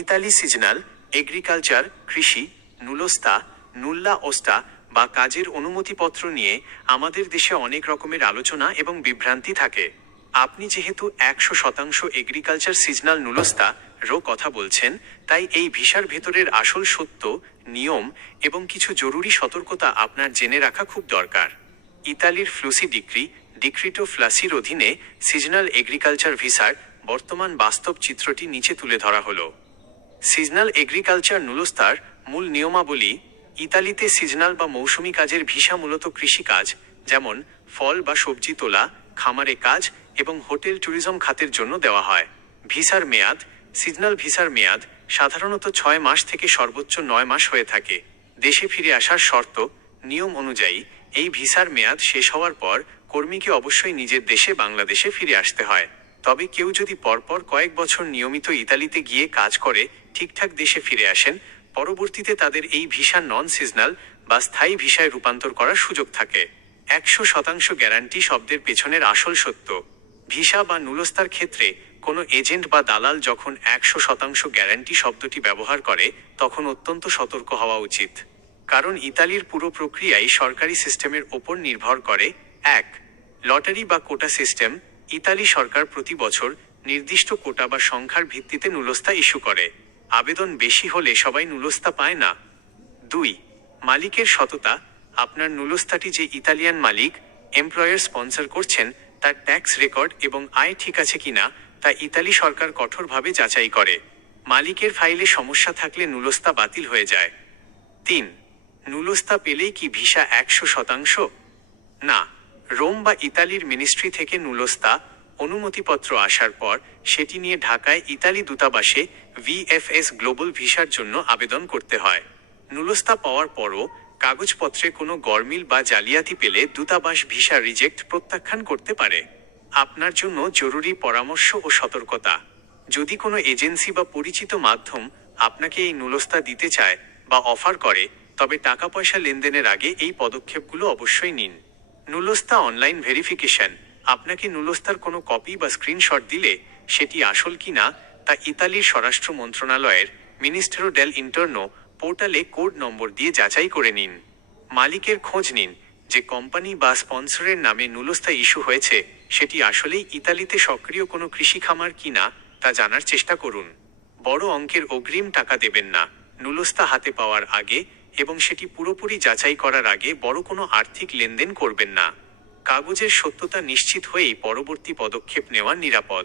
Italy seasonal agriculture কৃষি নুলস্তা নুল্লা ওস্টা বা কাজের অনুমতিপত্র নিয়ে আমাদের দেশে অনেক রকমের আলোচনা এবং বিভ্রান্তি থাকে। আপনি যেহেতু 100% এগ্রিকালচার সিজনাল নুলস্তা কথা বলছেন, তাই এই ভিসার ভেতরের আসল সত্য, নিয়ম এবং কিছু জরুরি সতর্কতা আপনার জেনে রাখা খুব দরকার। ইতালির ফ্লুসি ডিক্রিটো ফ্লাসির অধীনে সিজনাল এগ্রিকালচার ভিসার বর্তমান বাস্তব চিত্রটি নিচে তুলে ধরা হলো। সিজনাল এগ্রিকালচার নুলস্তার মূল নিয়মাবলী। ইতালিতে সিজনাল বা মৌসুমি কাজের ভিসা মূলত কৃষিকাজ, যেমন ফল বা সবজি তোলা, খামারে কাজ এবং হোটেল ট্যুরিজম খাতের জন্য দেওয়া হয়। ভিসার মেয়াদ। সিজনাল ভিসার মেয়াদ সাধারণত 6 মাস থেকে সর্বোচ্চ 9 মাস হয়ে থাকে। দেশে ফিরে আসার শর্ত। নিয়ম অনুযায়ী এই ভিসার মেয়াদ শেষ হওয়ার পর কর্মীকে অবশ্যই নিজের দেশে বাংলাদেশে ফিরে আসতে হয়। তবে কেউ যদি পরপর কয়েক বছর নিয়মিত ইতালিতে গিয়ে কাজ করে ঠিকঠাক দেশে ফিরে আসেন, পরবর্তীতে তাদের এই ভিসা নন সিজনাল বা স্থায়ী ভিসায় রূপান্তর করার সুযোগ থাকে। 100% গ্যারান্টি শব্দের পেছনের আসল সত্য। ভিসা বা নুলস্তার ক্ষেত্রে কোনো এজেন্ট বা দালাল যখন 100% গ্যারান্টি শব্দটি ব্যবহার করে, তখন অত্যন্ত সতর্ক হওয়া উচিত। কারণ ইতালির পুরো প্রক্রিয়াই সরকারি সিস্টেমের ওপর নির্ভর করে। 1. লটারি বা কোটা সিস্টেম। ইতালি সরকার প্রতি বছর নির্দিষ্ট কোটা বা সংখ্যার ভিত্তিতে নুলস্তা ইস্যু করে। আবেদন বেশি হলে সবাই নুলস্তা পায় না। 2. মালিকের সততা। আপনার নুলস্তাটি যে ইতালিয়ান মালিক এমপ্লয়ার স্পন্সর করছেন, তার ট্যাক্স রেকর্ড এবং আয় ঠিক আছে কিনা তা ইতালি সরকার কঠোরভাবে যাচাই করে। মালিকের ফাইলে সমস্যা থাকলে নুলস্তা বাতিল হয়ে যায়। 3. নুলস্তা পেলেই কি ভিসা 100%? না। রোম বা ইতালির মিনিস্ট্রি থেকে নুলস্তা অনুমতিপত্র আসার পর সেটি নিয়ে ঢাকায় ইতালি দূতাবাসে VFS গ্লোবাল ভিসার জন্য আবেদন করতে হয়। নুলস্তা পাওয়ার পরও কাগজপত্রে কোনো গরমিল বা জালিয়াতি পেলে দূতাবাস ভিসা রিজেক্ট প্রত্যাখ্যান করতে পারে। আপনার জন্য জরুরি পরামর্শ ও সতর্কতা। যদি কোনো এজেন্সি বা পরিচিত মাধ্যম আপনাকে এই নুলস্তা দিতে চায় বা অফার করে, তবে টাকা পয়সা লেনদেনের আগে এই পদক্ষেপগুলো অবশ্যই নিন। নুলস্তা অনলাইন ভেরিফিকেশন। আপনাকে নুলস্তার কোনো কপি বা স্ক্রিনশট দিলে সেটি আসল কিনা তা ইতালির স্বরাষ্ট্র মন্ত্রণালয়ের মিনিস্টেরো ডেল ইন্টারনো পোর্টালে কোড নম্বর দিয়ে যাচাই করে নিন। মালিকের খোঁজ নিন। যে কোম্পানি বা স্পন্সরের নামে নুলস্তা ইস্যু হয়েছে সেটি আসলেই ইতালিতে সক্রিয় কোনো কৃষি খামার কিনা তা জানার চেষ্টা করুন। বড় অঙ্কের অগ্রিম টাকা দেবেন না নুলস্তা হাতে পাওয়ার আগে, এবং সেটি পুরোপুরি যাচাই করার আগে বড় কোনো আর্থিক লেনদেন করবেন না। কাগজের সত্যতা নিশ্চিত হয়েই পরবর্তী পদক্ষেপ নেওয়া নিরাপদ।